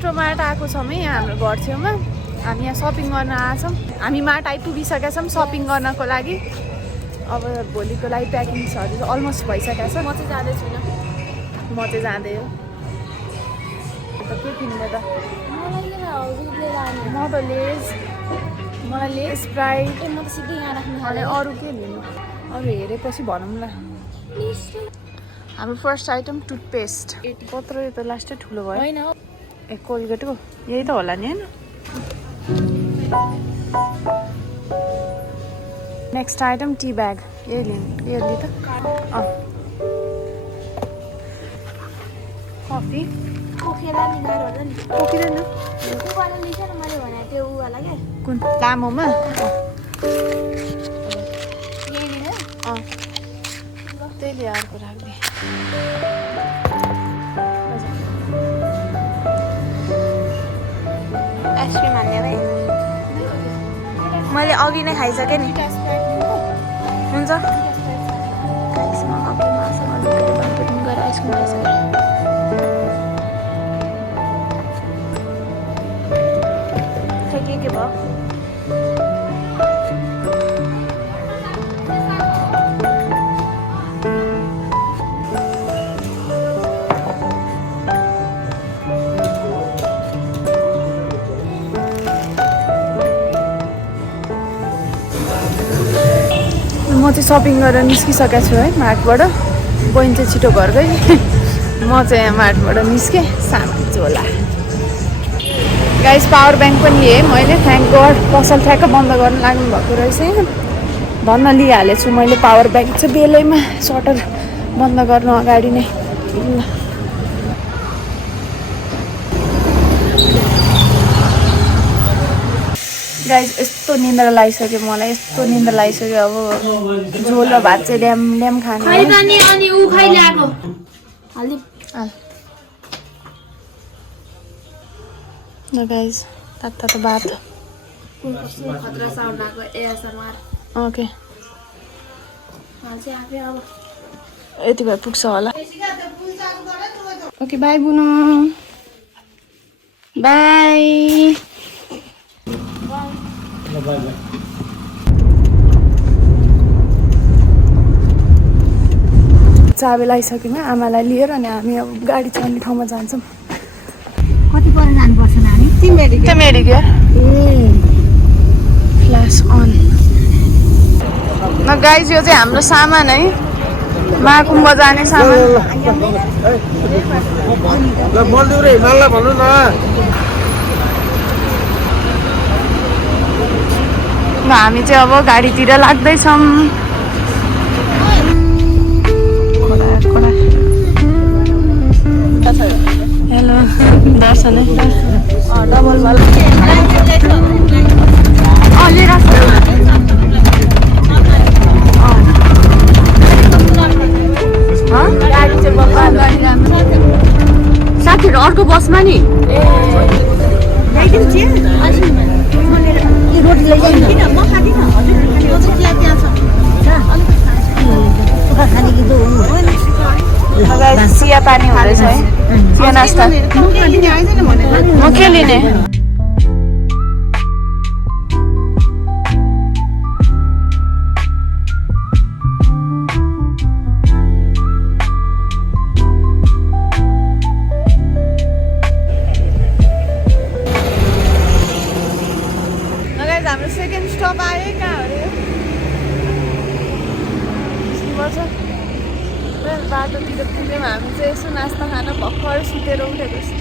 Metro mart आएको छौँ है यहाँ हाम्रो घर छेउमा। हामी यहाँ सपिङ गर्न आएछौँ। हामी मार्ट आइपुगिसकेका छौँ सपिङ गर्नको लागि। अब भोलिको लागि प्याकिङ्सहरू अलमोस्ट भइसकेको छ। म चाहिँ जाँदै छुइनँ, म चाहिँ जाँदै हो। के किन्ने त? म त लेस, मलाई लेस स्प्राइट, म त सिधै यहाँ राख्नु। अनि अरू के लिनु? अरू हेरेपछि भनौँ ल। हाम्रो फर्स्ट आइटम टुथपेस्ट। कत्रो यो त लास्टै ठुलो भयो होइन? ए कोलगेटको यही त होला नि होइन? Next item tea bag. यही लिनु, यो लि त। कफी पोखिँदैन कुन लामोमा? त्यसले अर्को राख्ने। आइसक्रिम हाल्ने भाइ मैले अघि नै खाइसकेँ नि। हुन्छ आइसक्रिम खाइसकेँ। के भयो? म चाहिँ सपिङ गरेर निस्किसकेको छु है मार्टबाट। बहिनी चाहिँ छिटो घर गई, म चाहिँ यहाँ मार्टबाट निस्केँ। सामान झोला गाइस, पावर ब्याङ्क पनि लिएँ मैले। थ्याङ्क गड पसल ठ्याक्क बन्द गर्न लाग्नु भएको रहेछ। धन्न लिइहालेछु मैले पावर ब्याङ्क चाहिँ बेलैमा, सटर बन्द गर्नु अगाडि नै। गाइस यस्तो निन्द्रा लागिसक्यो मलाई, यस्तो निन्द्रा लागिसक्यो। अब झोल र भात चाहिँ ड्याम ड्याम खाने। गाइस तातो तातो भात। ओके यति भए पुग्छ होला। Okay by Bunu, by. चाबी लगाइसक्यौँ आमालाई लिएर। अनि हामी अब गाडी चढ्ने ठाउँमा जान्छौँ। कति पर जानुपर्छ नानी? तिमीहरू क्या फ्ल्यास अन न गाइज। यो चाहिँ हाम्रो सामान है, महाकुम्भ जाने सामान। हामी चाहिँ अब गाडीतिर लाग्दैछौँ। हेलो दर्शन है डबल वाला साथीहरू अर्को बसमा नि चिया पानी हुँदैछ है, चिया नास्ता। म के लिने? हाम्रो सेकेन्ड स्टप आयो। कहाँ अरे बाटोतिर पुग्यौँ हामी चाहिँ। यसो नास्ता खान भर्खर सुतेर उठेको छु।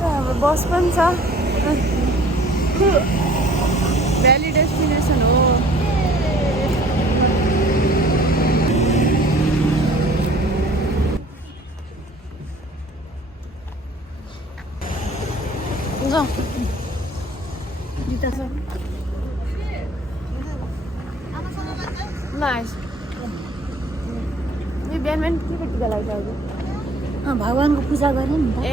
हाम्रो बस पनि छ, भ्याली डेस्टिनेसन हो। बिहान बिहान के टिका लगाइसक्यो? भगवानको पूजा गर्ने नि त। ए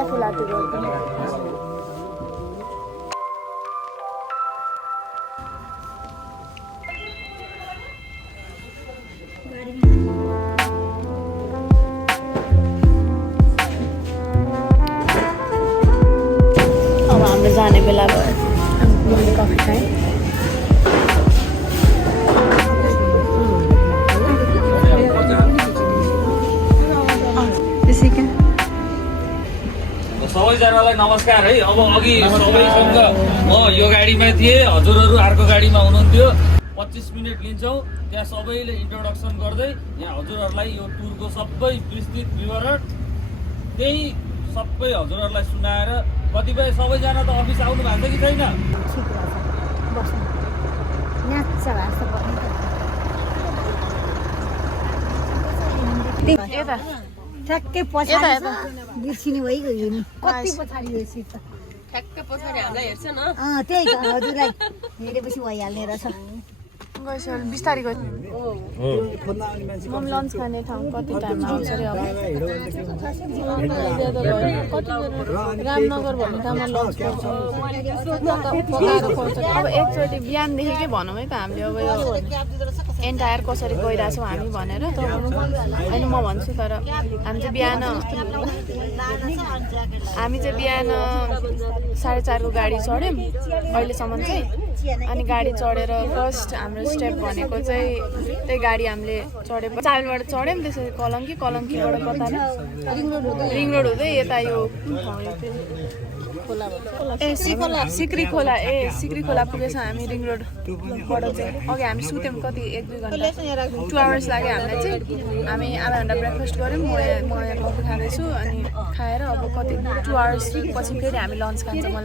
क्याफे लाटे गएको अब हाम्रो जाने बेला भयो मैले कफी खाएँ सबैजनालाई नमस्कार है। अब अघि सबैसँग म यो गाडीमा थिएँ, हजुरहरू अर्को गाडीमा हुनुहुन्थ्यो। 25 मिनट लिन्छौँ, त्यहाँ सबैले इन्ट्रोडक्सन गर्दै यहाँ हजुरहरूलाई यो टुरको सबै विस्तृत विवरण त्यही सबै हजुरहरूलाई सुनाएर कतिपय सबैजना त अफिस आउनु भएको छ कि छैन? ठ्याक्कै पछाडि बिर्सिने भइगयो नि कति पछाडि यो सिट त ठ्याक्कै पछाडि हाल्दा हेर्छ न त्यही त हजुरलाई हेरेपछि भइहाल्ने रहेछ गइसक्यो बिस्तारै गयो म लन्च खाने ठाउँ कति टाइममा आउँछ अरे अब रामनगर भन्ने ठाउँमा लन्च गर्छ पकाएर खुवाउँछ अब एकचोटि बिहानदेखिकै भनौँ है त हामीले अब यो एन्टायर कसरी गइरहेछौँ हामी भनेर होइन म भन्छु तर हामी चाहिँ बिहान 4:30को गाडी चढ्यौँ अहिलेसम्म चाहिँ अनि गाडी चढेर फर्स्ट हाम्रो स्टेप भनेको चाहिँ त्यही गाडी हामीले चढेको चालबाट चढ्यौँ त्यसरी कलङ्कीबाट कता रिङ रोड हुँदै यता यो सिक्री खोला पुगेछ हामी रिङ रोडबाट चाहिँ अघि हामी सुत्यौँ कति 1-2 घन्टा 2 आवर्स लाग्यो हामीलाई चाहिँ हामी आधा घन्टा ब्रेकफास्ट गऱ्यौँ म यहाँ कफी खाँदैछु अनि खाएर अब कति 2 आवर्स पछि फेरि हामी लन्च खान्छौँ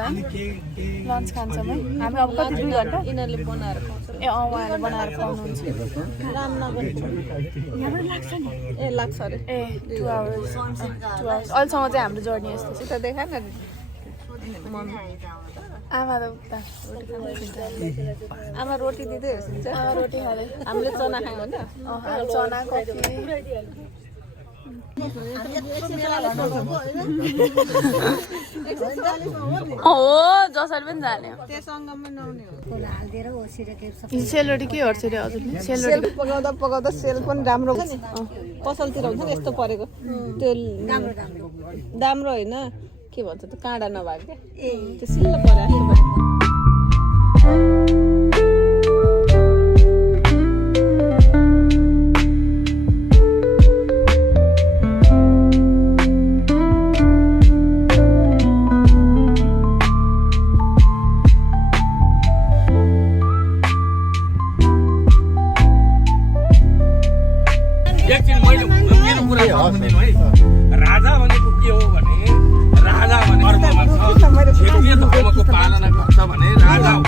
लन्च खान्छौँ है हामी अब कति 2 घन्टा यिनीहरूले बनाएर खुवाउँछ उहाँहरूले बनाएर खुवाउनुहुन्छ रामनगर यहाँबाट लाग्छ नि लाग्छ अरे 2 आवर्स अहिलेसम्म चाहिँ हाम्रो जर्नी यस्तो छ त देखा न आमा त उता आमा रोटी दिँदै हेर्छ रोटी खाँदै हामीले चना खायौँ होइन चना कफी हो जसरी पनि जाने सेलरोटी के हर्छ अरे हजुरले सेल पकाउँदा सेल पनि राम्रो हुन्छ नि पसलतिर हुन्छ नि यस्तो परेको त्यो राम्रो होइन के भन्छ त काँडा नभएको क्या त्यो सिल्लो परेको एकछिन मैले मेरो कुरा सुनिदिनु है। राजा भनेको के हो भने राजा भने कर्ममा छ, क्षेत्रीय धर्मको पालना गर्छ भने राजा हो।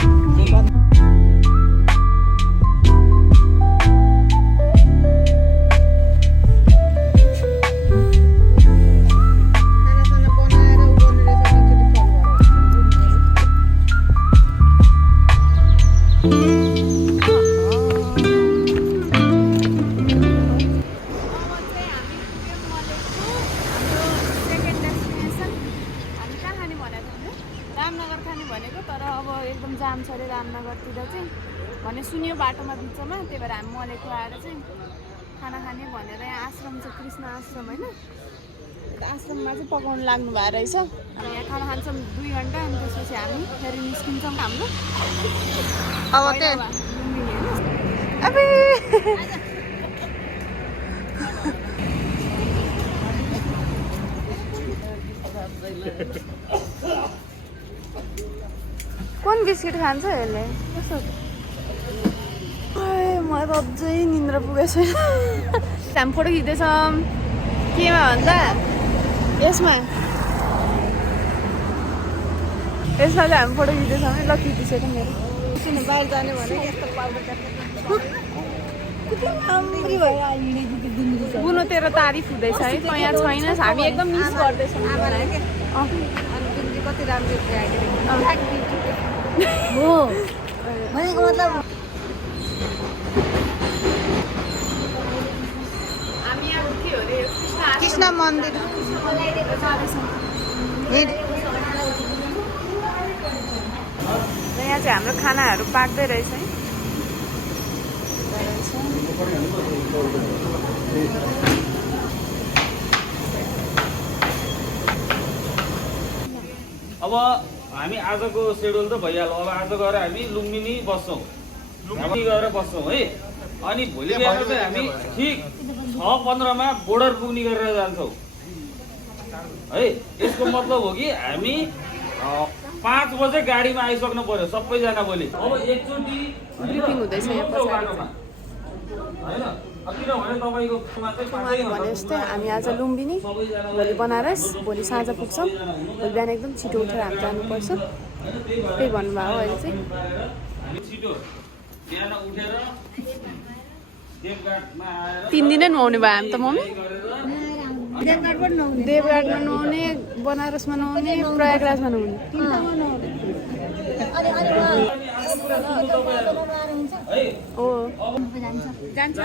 रामनगर खाने भनेको तर अब एकदम जाम छ अरे रामनगरतिर चाहिँ भने सुन्यो बाटोमा बिचमा त्यही भएर हामी मलेको आएर चाहिँ खाना खाने भनेर यहाँ आश्रम छ कृष्ण आश्रम होइन आश्रममा चाहिँ पकाउनु लाग्नु भएको रहेछ अनि यहाँ खाना खान्छौँ 2 घन्टा अनि त्यसपछि हामी फेरि निस्किन्छौँ हाम्रो अब त्यही कुन बिस्किट खान्छ यसले म त अझै निन्द्रा पुगेको छैन हामी फोटो खिच्दैछौँ केमा भन्दा यसमा चाहिँ हामी फोटो खिच्दैछौँ है ल खिचिसक्यो मेरो बाहिर जाने भने यस्तो पाउडर बुनो तेरो तारिफ हुँदैछ है त यहाँ छैनस् हामी एकदम मिस गर्दैछौँ कति राम्रो हो भनेको मतलब हामी यहाँ के हो अरे कृष्ण मन्दिर यहाँ चाहिँ हाम्रो खानाहरू पाक्दै रहेछ है। अब हामी आजको सेड्युल त भइहाल्यो। अब आज गएर हामी लुम्बिनी बस्छौँ, लुम्बिनी गएर बस्छौँ है। अनि भोलि बिहान चाहिँ हामी ठिक 6:15 बोर्डर पुग्ने गरेर जान्छौँ है। यसको मतलब हो कि हामी 5 बजे गाडीमा आइसक्नु पर्यो सबैजना भोलि। अब एकचोटि ब्रिफिङ हुँदैछ यहाँ पछाडि। भने जस्तै हामी आज लुम्बिनी, भोलि बनारस, भोलि साँझ पुग्छौँ। भोलि बिहान एकदम छिटो उठेर हामी जानुपर्छ। त्यही भन्नुभयो अहिले चाहिँ। हामी छिटो बिहान उठेर 3 दिनै नुहाउने भयो हामी त मम्मी। देवघाटमा नुहाउने, बनारसमा नुहाउने, प्रयागराजमा नुहाउने। हो जान्छ टेम्पो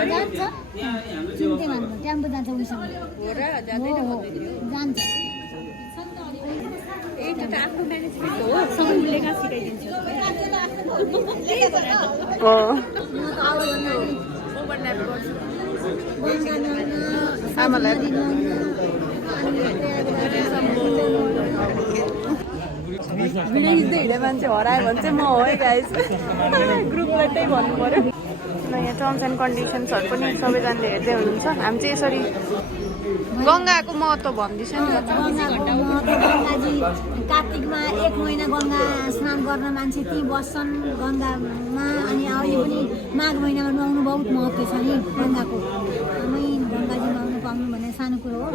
जान्छ उसँग जान्छ हिँडे मान्छे हरायो भने चाहिँ म हो है गाइस। ग्रुपलाई त्यही भन्नु पर्यो। यहाँ टर्म्स एन्ड कन्डिसन्सहरू पनि सबैजनाले हेर्दै हुनुहुन्छ। हामी चाहिँ यसरी गङ्गाको महत्त्व भन्दैछ नि। गङ्गाजी कार्तिकमा 1 महिना गङ्गा स्नान गर्न मान्छे त्यहीँ बस्छन् गङ्गामा। अनि अहिले पनि माघ महिनामा नुहाउनु बहुत महत्त्व छ नि गङ्गाको। गङ्गाजी नुहाउनु पाउनु भने सानो कुरो हो।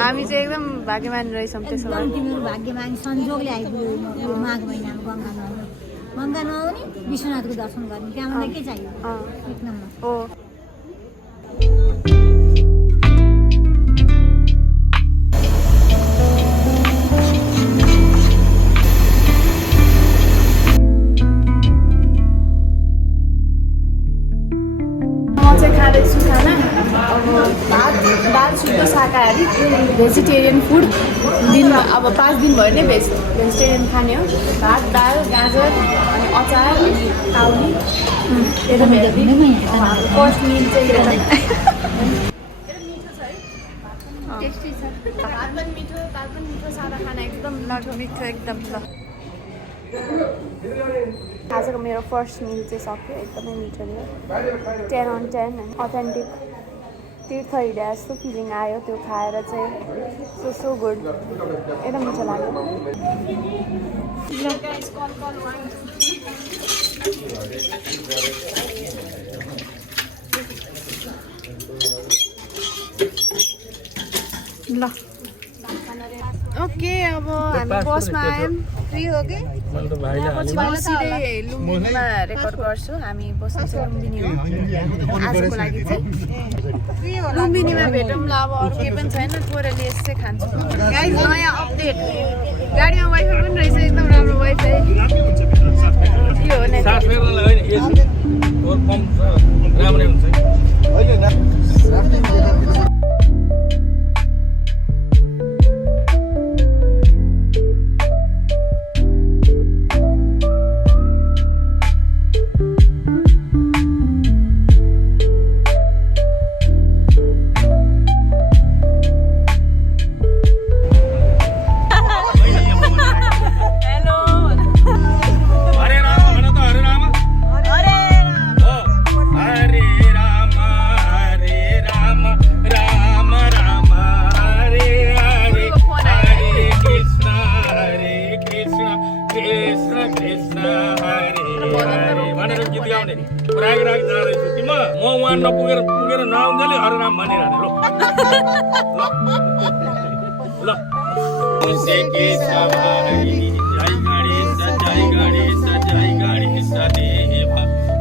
हामी चाहिँ एकदम भाग्यमानी रहेछौँ। त्यसो भए तिमीहरू भाग्यमानी संजोगले आइपुग्यो माघ महिनामा गङ्गा नुहाउनु। गङ्गा नुहाउने विश्वनाथको दर्शन गर्ने, त्यहाँबाट के चाहियो? 1 नम्बर हो। खाँदैछु खाना। अब भात, दाल, शुद्ध शाकाहारी भेजिटेरियन फुड। दिनमा अब 5 दिन भयो नै भेजिटेरियन खाने हो। भात, दाल, गाजर अनि अचार अनि काउली। फर्स्ट मिल चाहिँ टेस्टी छ। भात पनि मिठो, दाल पनि मिठो, सादा खाना एकदम मिठो एकदम। ल आजको मेरो फर्स्ट मिल चाहिँ सक्यो। एकदमै मिठो थियो। 10 on 10 अथेन्टिक तीर्थ हिँडे जस्तो फिलिङ आयो त्यो खाएर चाहिँ। सो गुड, एकदम मिठो लाग्यो। ल ओके, अब हामी बसमा आयौँ। फ्री हो कि पछि म सिधै लुम्बिनीमा रेकर्ड गर्छु। हामी बस्दैछौँ लुम्बिनी हो आजको लागि चाहिँ। लुम्बिनीमा भेटौँ ल। अब अरू केही पनि छैन, थोरै लेस चाहिँ खान्छु। गाइस नयाँ अपडेट, गाडीमा वाइफाई पनि रहेछ, एकदम राम्रो वाइफाई। यो हो नि राम्रै हुन्छ। पुगेर नआउँदै हरे राम भनिरहने ल ल जय गणेश देव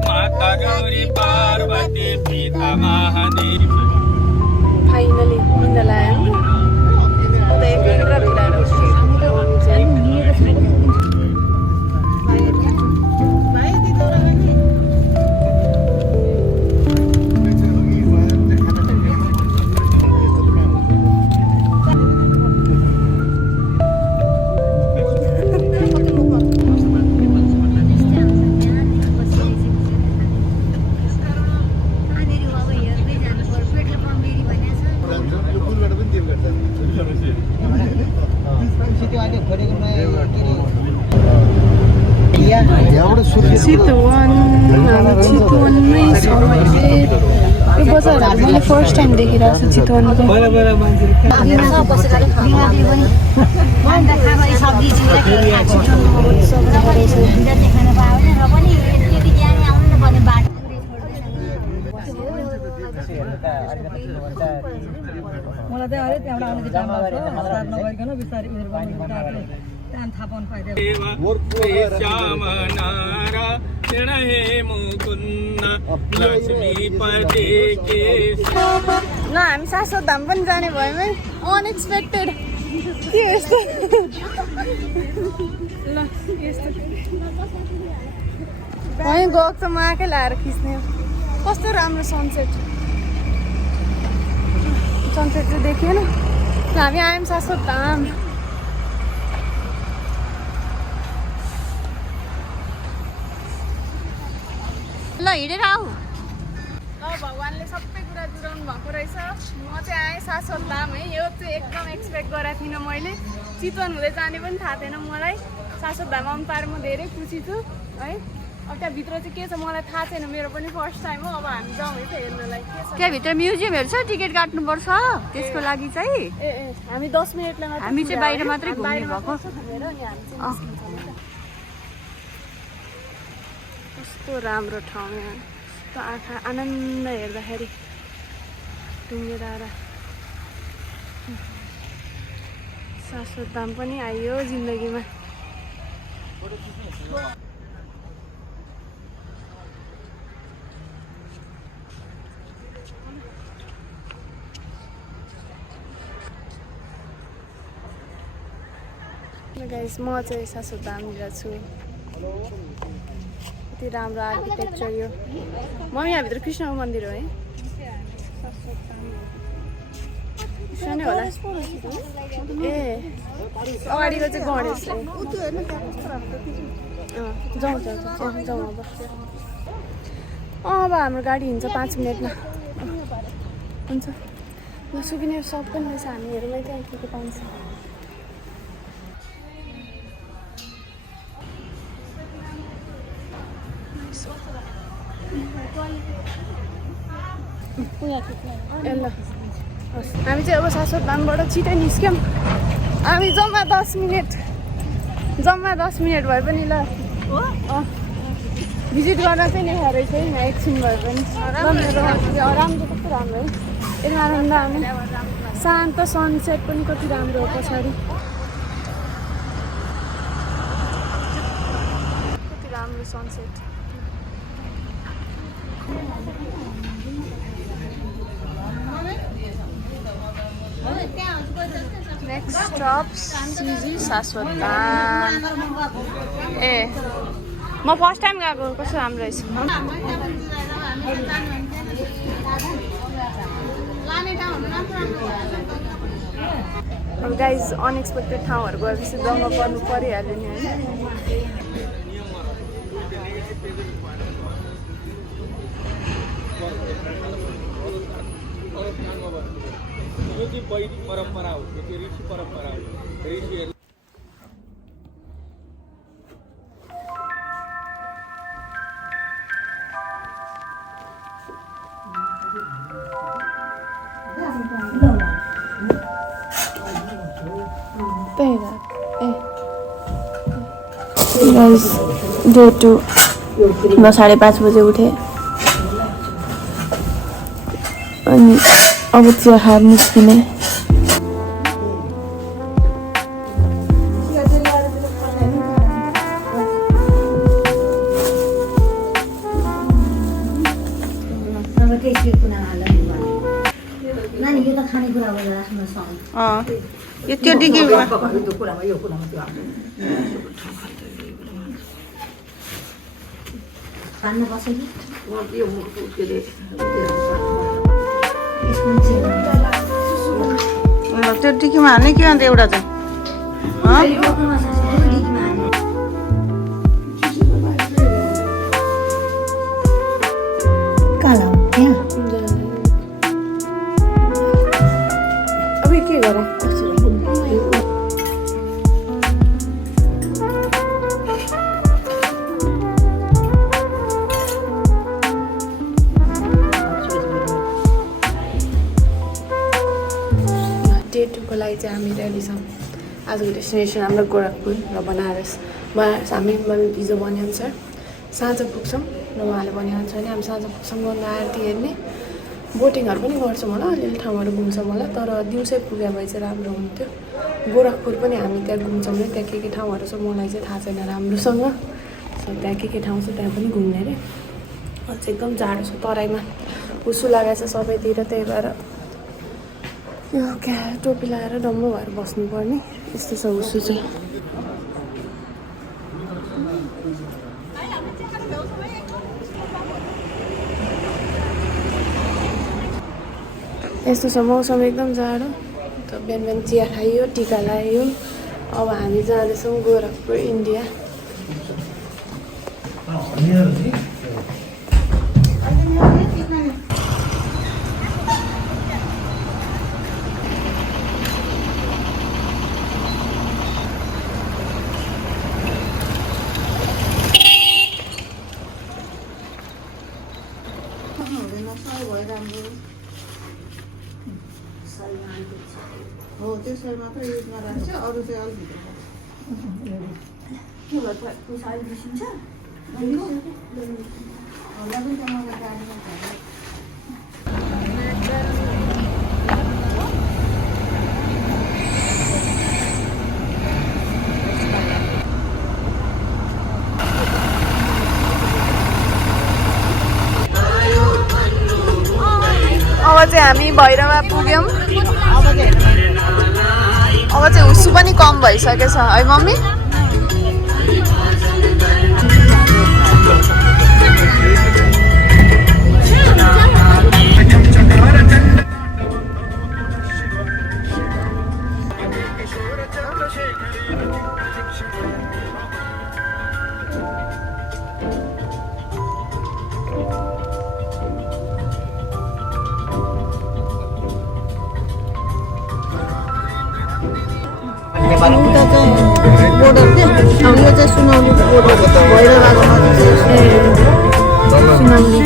माता गौरी पार्वती पिता महादेव। फाइनली निन्द लाग्यो। चितवनमै छ मैले यो बजारहरू मैले फर्स्ट टाइम देखिरहेको छु चितवनको मलाई चाहिँ अरे त्यहाँबाट अलिकति टाइम लाग्छ स्टार्ट नगरिकन बिस्तारै उयो गर्नु त्यहाँ थाहा पाउनु फाइदा ल हामी शाश्वत धाम पनि जाने भयौँ है अनएक्सपेक्टेड के यस्तो ल यस्तो है गएको त म आएकै ल्याएर खिच्ने कस्तो राम्रो सनसेट चाहिँ देखिएन ल हामी आयौँ शाश्वत धाम ल हिँडेर आऊ ल भगवान्ले सबै कुरा जुराउनु भएको रहेछ म चाहिँ आएँ शाश्वत धाम है यो चाहिँ एकदम एक्सपेक्ट गरेको थिइनँ मैले चितवन हुँदै जाने पनि थाहा थिएन मलाई शाश्वत धाम आउनु पाएर म धेरै खुसी छु है अब त्यहाँभित्र चाहिँ के छ मलाई थाहा छैन मेरो पनि फर्स्ट टाइम हो अब हामी जाउँ है त हेर्नलाई त्यहाँभित्र म्युजियमहरू छ टिकट काट्नुपर्छ त्यसको लागि चाहिँ ए हामी 10 मिनटलाई मात्र हामी चाहिँ बाहिर मात्रै घुम्ने भएको कस्तो राम्रो ठाउँ यहाँ कस्तो आँखा आनन्द हेर्दाखेरि ढुङ्गेर आएर शाश्वत धाम पनि आइयो जिन्दगीमा गाइस म चाहिँ शाश्वत धामतिर छु कति राम्रो आर्किटेक्चर यो मम्मी यहाँभित्र कृष्णको मन्दिर हो है सानै होला ए अगाडिको चाहिँ गणेश जाउँ जाउँ अब हाम्रो गाडी हिँड्छ 5 मिनटमा हुन्छ ल सुकिने सब पनि रहेछ हामीहरूमै त्यहाँ के पाउँछ ल हामी चाहिँ अब शाश्वत धामबाट छिटै निस्क्यौँ हामी जम्मा 10 मिनट भए पनि ल भिजिट गर्न चाहिँ लेखेको रहेछ है यहाँ एकछिन भए पनि राम्रो कस्तो राम्रो है यति आनन्द हामी शान्त सनसेट पनि कति राम्रो हो पछाडि कति राम्रो सनसेट नेक्स्ट स्टप सिजी शाश्वत धाम ए म फर्स्ट टाइम गएको कस्तो राम्रो रहेछ अब गाइज अनएक्सपेक्टेड ठाउँहरू गएपछि जग्गा गर्नु परिहाल्यो नि होइन यो चाहिँ वैदिक परम्परा हो यो चाहिँ ऋषि परम्परा हो ऋषिहरू डे 2 म 5:30 बजे उठेँ अनि अब चिया खाएर निस्किने यो त्यो डिगीमा त्यो डिगीमा हाल्ने के अन्त एउटा चाहिँ लागि चाहिँ हामी रेडी छौँ। आजको डेस्टिनेसन हाम्रो गोरखपुर र बनारस हामी मैले हिजो भनेअनुसार साँझ पुग्छौँ र उहाँले भनेअनुसार नि हामी साँझ पुग्छौँ गङ्गा आरती हेर्ने बोटिङहरू पनि गर्छौँ होला अलिअलि ठाउँहरू घुम्छौँ होला तर दिउँसै पुगे भए चाहिँ राम्रो हुन्थ्यो। गोरखपुर पनि हामी त्यहाँ घुम्छौँ नि त्यहाँ के ठाउँहरू छ मलाई चाहिँ थाहा छैन राम्रोसँग सो त्यहाँ के ठाउँ छ त्यहाँ पनि घुम्ने अरे अझ एकदम जाडो छ तराईमा हुसु लागेको छ सबैतिर त्यही भएर यो क्या टोपी लगाएर डम्बो भएर बस्नुपर्ने यस्तो छ हुसु चाहिँ। यस्तो छ मौसम एकदम जाडो त बिहान बिहान चिया खाइयो टिका लगायो। अब हामी जाँदैछौँ गोरखपुर इन्डिया। हो त्यो साइड मात्र युजमा राख्छ अरू चाहिँ अलिक अब चाहिँ हामी भैरवा पुग्यौँ। अब चाहिँ हुस्सु पनि कम भइसकेछ है मम्मी। बोर्डर के यो चाहिँ सुनौली बोर्डर भैरवाको सुनौली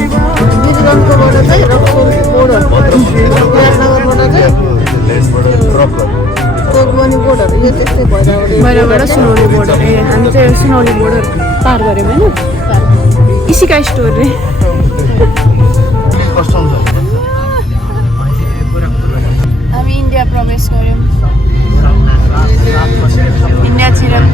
वीरगञ्जको बोर्डर चाहिँ रक्सोल बोर्डर विराटनगरबाट चाहिँ तोकबनी बोर्डर यो त्यस्तै भैरवाबाट सुनौली बोर्डर ए हामी चाहिँ सुनौली बोर्डर पार गऱ्यौँ होइन इसिका स्टोर रे हामी इन्डिया प्रवेश गऱ्यौँ। इन्डिया छिरौँ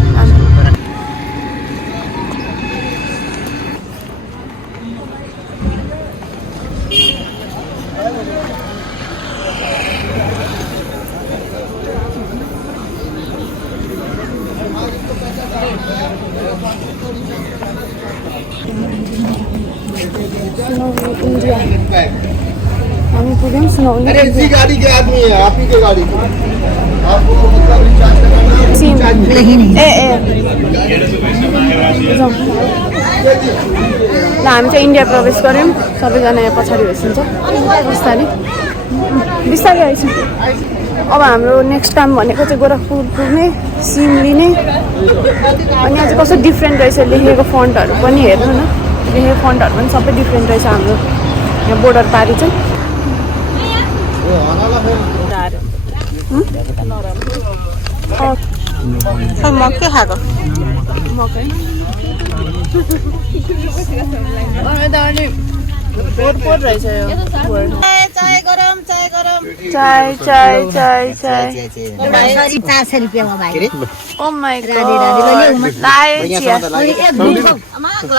इंडिया हमें पुग्यौँ सुनौली। अरे इसी गाड़ी के आदमी है आप ही के गाड़ी के आपको मतलब रिचार्ज करना ल हामी चाहिँ इन्डिया प्रवेश गऱ्यौँ। सबैजना यहाँ पछाडि बसिन्छ बिस्तारै बिस्तारै आइछ। अब हाम्रो नेक्स्ट काम भनेको चाहिँ गोरखपुर पुग्ने सिम लिने अनि आज कस्तो डिफ्रेन्ट रहेछ लेखेको फन्टहरू पनि हेर्नु न लेखेको फन्टहरू पनि सबै डिफ्रेन्ट रहेछ हाम्रो यहाँ बोर्डर पारि चाहिँ। मकै खाएको मकै पोट रहेछ यो चाय गरम चाय गरम चाय चाय चाय चाय 400 रुपैयाँमा भाइ ओ माई गॉड लाए चिया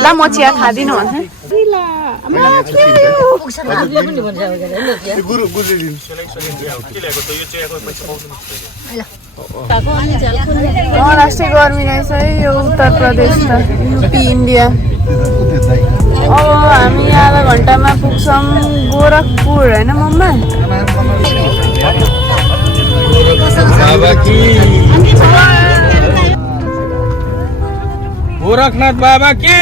ल म चिया खादिनु भन्छ राष्ट्रिय गर्मी रहेछ है यो उत्तर प्रदेश र युपी इन्डिया। अब हामी आधा घन्टामा पुग्छौँ गोरखपुर होइन मम्मा। गोरखनाथ बाबा की